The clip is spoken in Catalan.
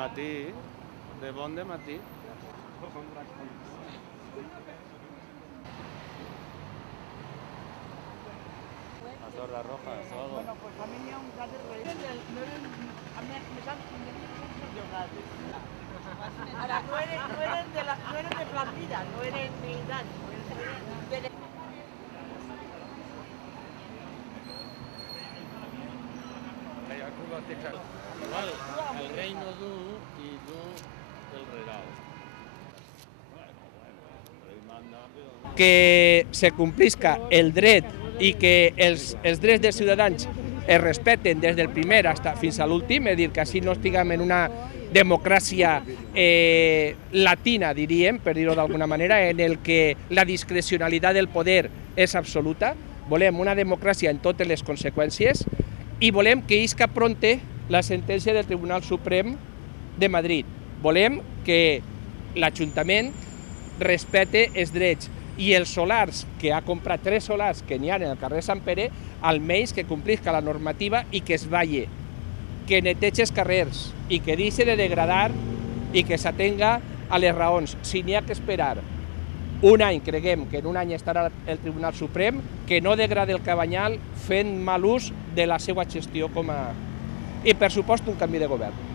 matí, de bon de matí. Azorra roja, o algo. Bueno, pues a mí me ha un gato de reír. A mí me salen ahora, no eres de Flandida, no eres de edad, no eres de... El reino du i du el regal. Que se complisca el dret i que els drets dels ciutadans es respecten des del primer fins a l'últim, és a dir, que així no estiguem en una democràcia latina, diríem, per dir-ho d'alguna manera, en el que la discrecionalitat del poder és absoluta. Volem una democràcia en totes les conseqüències i volem que isca pronte la sentència del Tribunal Suprem de Madrid. Volem que l'Ajuntament respecte els drets i els solars, que ha comprat 3 solars que n'hi ha en el carrer Sant Pere, almenys que complisca la normativa i que es valle, que netegi els carrers i que deixi de degradar i que s'atenga a les raons. Si n'hi ha que esperar un any, creguem que en un any estarà el Tribunal Suprem, que no degrade el Cabanyal fent mal ús de la seva gestió i, per supost, un canvi de govern.